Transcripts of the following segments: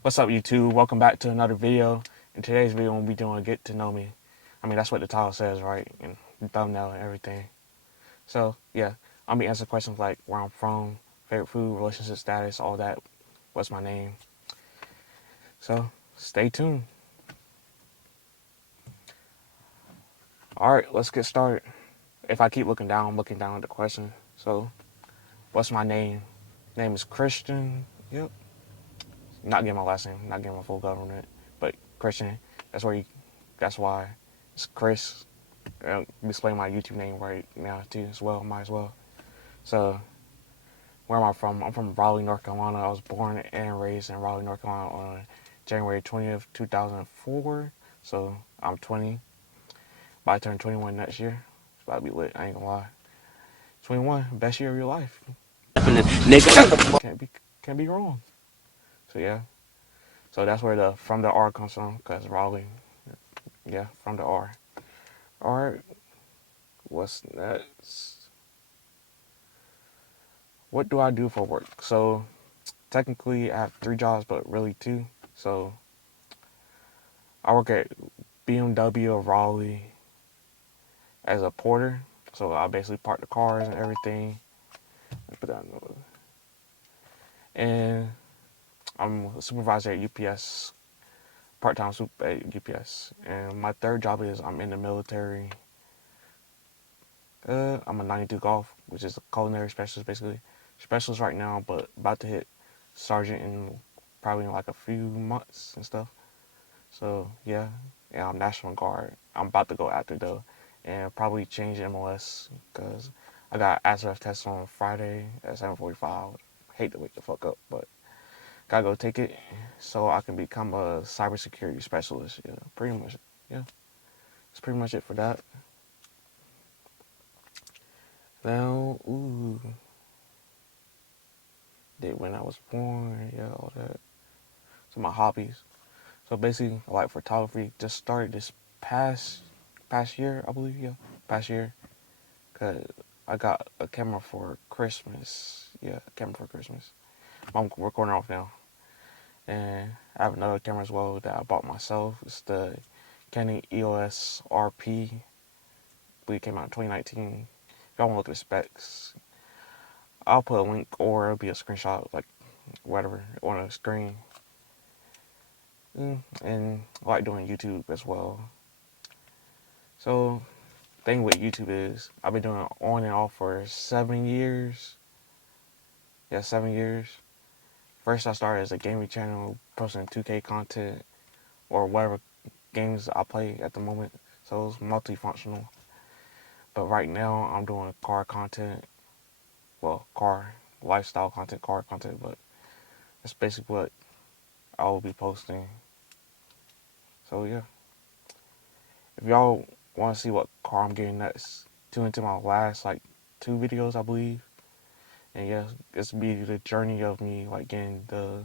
What's up, YouTube? Welcome back to another video. In today's video, we'll be doing Get to Know Me. I mean, that's what the title says, right? And the thumbnail and everything. So, yeah, I'll be answering questions like where I'm from, favorite food, relationship status, all that. What's my name? So, stay tuned. Alright, let's get started. If I keep looking down, I'm looking down at the question. So, what's my name? Name is Christian. Yep. Not getting my last name, not getting my full government, but Christian. That's why it's Chris. Explain my YouTube name right now too as well. Might as well. So, where am I from? I'm from Raleigh, North Carolina. I was born and raised in Raleigh, North Carolina on January 20th, 2004. So I'm 20. About to turn 21 next year. It's about to be lit. I ain't gonna lie. 21, best year of your life. Nigga, Can't be wrong. So yeah. So that's where the from the R comes from, cause Raleigh. Yeah, from the R. All right. What's next? What do I do for work? So technically, I have 3 jobs, but really 2. So I work at BMW of Raleigh as a porter. So I basically park the cars and everything. Put that in and I'm a supervisor at UPS, part-time super at UPS. And my 3rd job is I'm in the military. I'm a 92 Golf, which is a culinary specialist, basically. Specialist right now, but about to hit sergeant in probably in like a few months and stuff. So yeah, I'm National Guard. I'm about to go active though, and probably change MLS because I got ASRF test on Friday at 7:45. Hate to wake the fuck up, but gotta go take it so I can become a cybersecurity specialist. Yeah, pretty much. Yeah, that's pretty much it for that. Now, date when I was born, yeah, all that. So my hobbies. So basically, I like photography. Just started this past year, I believe. Yeah, past year. Cause I got a camera for Christmas. Yeah, a camera for Christmas. I'm recording off now, and I have another camera as well that I bought myself. It's the Canon EOS RP. I believe it came out in 2019. If y'all want to look at the specs, I'll put a link or it'll be a screenshot, like whatever on a screen. And I like doing YouTube as well. So, thing with YouTube is I've been doing it on and off for 7 years. Yeah, 7 years. First, I started as a gaming channel, posting 2K content or whatever games I play at the moment. So it's multifunctional. But right now, I'm doing car content. Well, car lifestyle content, car content. But that's basically what I will be posting. So yeah, if y'all want to see what car I'm getting next, tune into my last like 2 videos, I believe. And yeah, it's be the journey of me like getting the.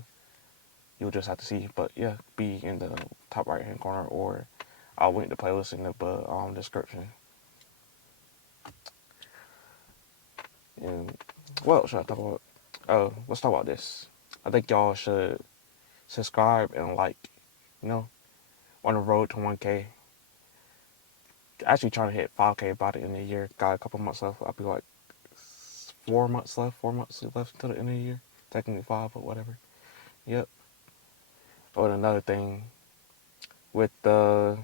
You'll just have to see, but yeah, be in the top right hand corner, or I'll link the playlist in the description. And what else should I talk about? Let's talk about this. I think y'all should subscribe and like, you know, on the road to 1K. Actually trying to hit 5K by the end of the year. Got a couple months left. I'll be like 4 months left. 4 months left to the end of the year. Technically 5, but whatever. Yep. Oh, and another thing with the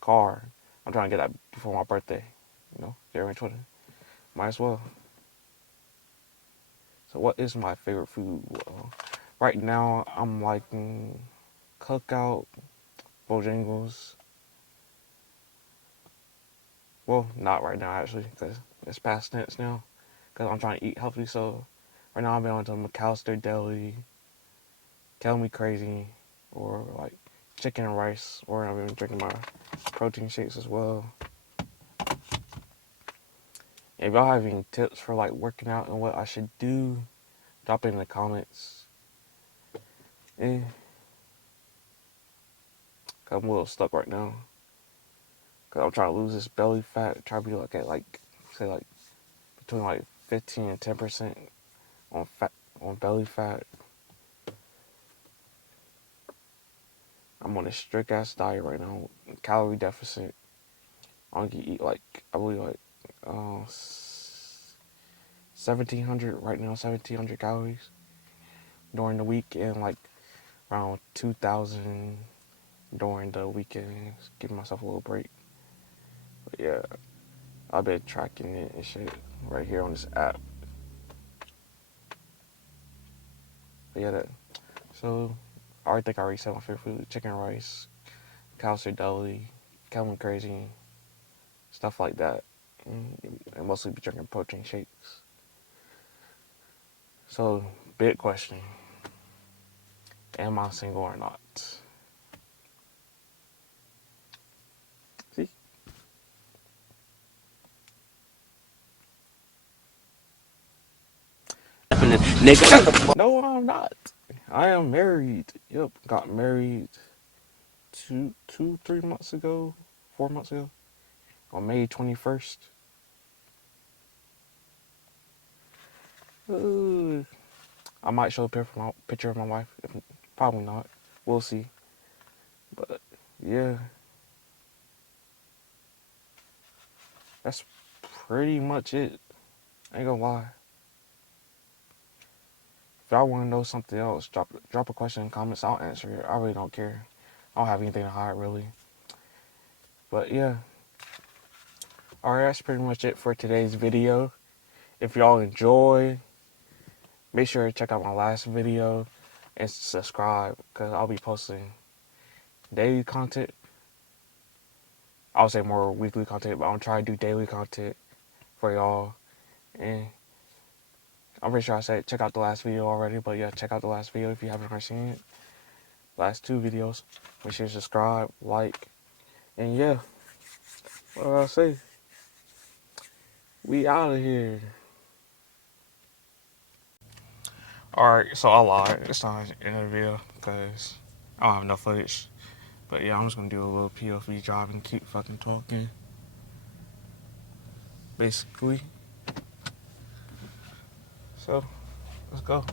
car, I'm trying to get that before my birthday. You know, January 20th. Might as well. So what is my favorite food? Well, right now I'm liking Cookout, Bojangles. Well, not right now actually, because it's past tense now. Because I'm trying to eat healthy. So right now I've been on to McAllister Deli, Tell Me Crazy, or like chicken and rice. Or I've been drinking my protein shakes as well. If y'all have any tips for like working out and what I should do, drop it in the comments. Eh, cause I'm a little stuck right now. Cause I'm trying to lose this belly fat. Try to be like at like say like between like 15 and 10% on fat on belly fat. a strict ass diet right now, calorie deficit. I can eat like I believe like 1,700 right now, 1,700 calories during the week, and like around 2,000 during the weekends. Giving myself a little break. But yeah, I've been tracking it and shit right here on this app. But yeah, so I think I already said my favorite food: chicken rice, Calcer deli, Kelman crazy, stuff like that. And mostly be drinking protein shakes. So, big question: am I single or not? See? Nigga. No, I'm not. I am married. Yep, got married 3 months ago, 4 months ago, on May 21st. I might show a picture of my wife. Probably not. We'll see. But yeah, that's pretty much it. I ain't gonna lie. If y'all want to know something else, drop a question in the comments. I'll answer it. I really don't care. I don't have anything to hide really. But yeah. Alright, that's pretty much it for today's video. If y'all enjoy, make sure to check out my last video and subscribe, because I'll be posting daily content. I would say more weekly content, but I'm trying to do daily content for y'all. And I'm pretty sure I said check out the last video already, but yeah, check out the last video if you haven't already seen it. Last 2 videos. Make sure to subscribe, like, and yeah. What do I say? We out of here. Alright, so I lied. It's not in the video because I don't have enough footage. But yeah, I'm just gonna do a little POV drive and keep fucking talking. Basically. So, let's go.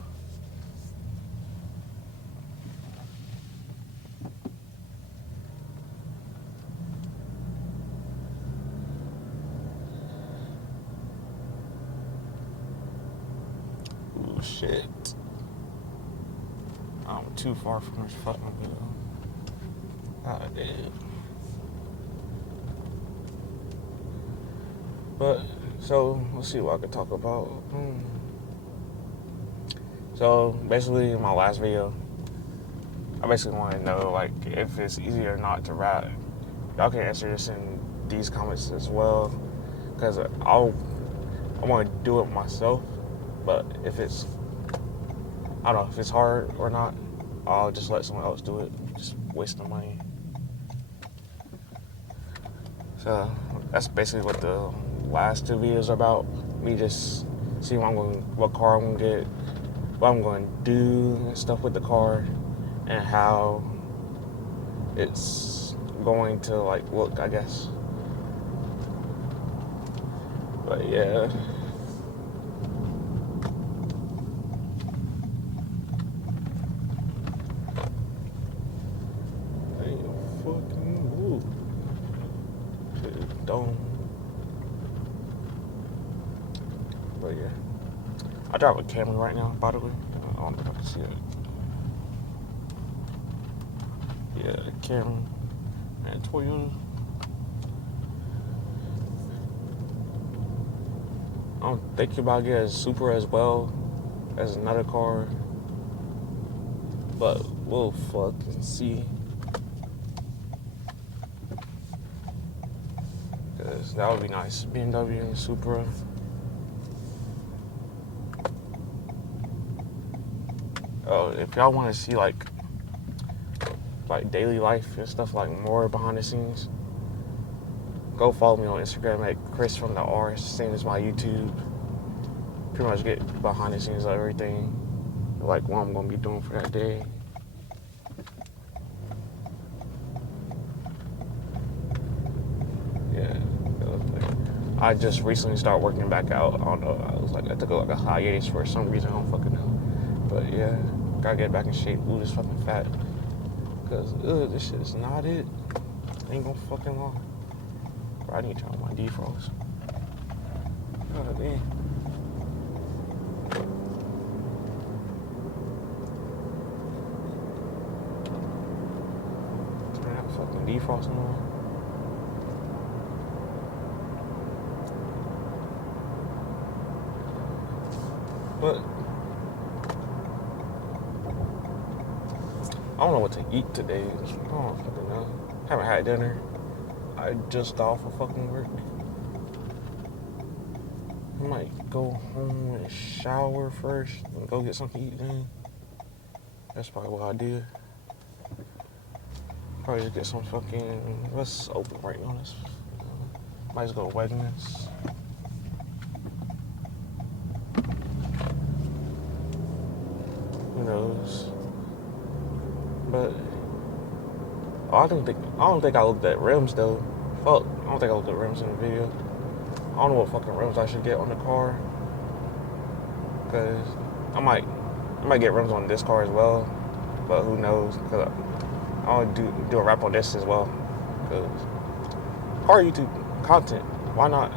Oh shit. I'm too far from this fucking video. God damn. But, so, let's see what I could talk about. So, basically, in my last video, I basically want to know, like, if it's easy or not to rap. Y'all can answer this in these comments as well, because I want to do it myself. But if it's, I don't know, if it's hard or not, I'll just let someone else do it. Just wasting money. So that's basically what the last 2 videos are about. Me just seeing what car I'm gonna get, what I'm going to do and stuff with the car, and how it's going to like look, I guess. But yeah. But yeah, I drive a Camry right now, by the way. I don't know if I can see it. Yeah, Camry and Toyota. I'm thinking about getting a Supra as well as another car, but we'll fucking see. Cause that would be nice. BMW and Supra. Oh, if y'all want to see like daily life and stuff, like more behind the scenes, go follow me on Instagram at ChrisFrmTheR, same as my YouTube. Pretty much get behind the scenes of everything, like what I'm gonna be doing for that day. Yeah, I just recently started working back out. I don't know. I took like a hiatus for some reason. I don't fucking know. But yeah, gotta get back in shape. Ooh, this fucking fat. Cause this shit is not it. Ain't gonna fucking lie. Bro, I need to turn on my defrost. God damn. Turn that fucking defrost on. But I don't know what to eat today. I don't fucking know. Haven't had dinner. I just got off of fucking work. I might go home and shower first and go get something to eat then. That's probably what I did. Probably just get some fucking, what's open right now? Might just go to Wegmans. Who knows? But I don't think I looked at rims though. Fuck, I don't think I looked at rims in the video. I don't know what fucking rims I should get on the car. Cause I might get rims on this car as well. But who knows? Cause I'll do a wrap on this as well. Cause car YouTube content, why not?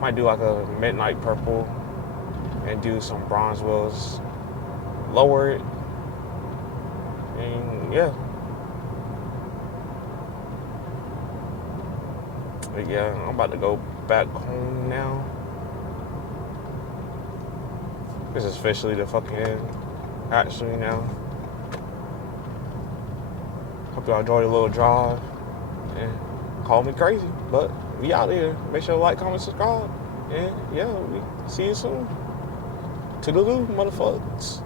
Might do like a midnight purple and do some bronze wheels. Lower it. And yeah. But yeah, I'm about to go back home now. This is officially the fucking end. Actually now. Hope y'all enjoyed a little drive. And call me crazy. But we out here. Make sure to like, comment, subscribe. And yeah, we see you soon. Toodaloo, motherfuckers.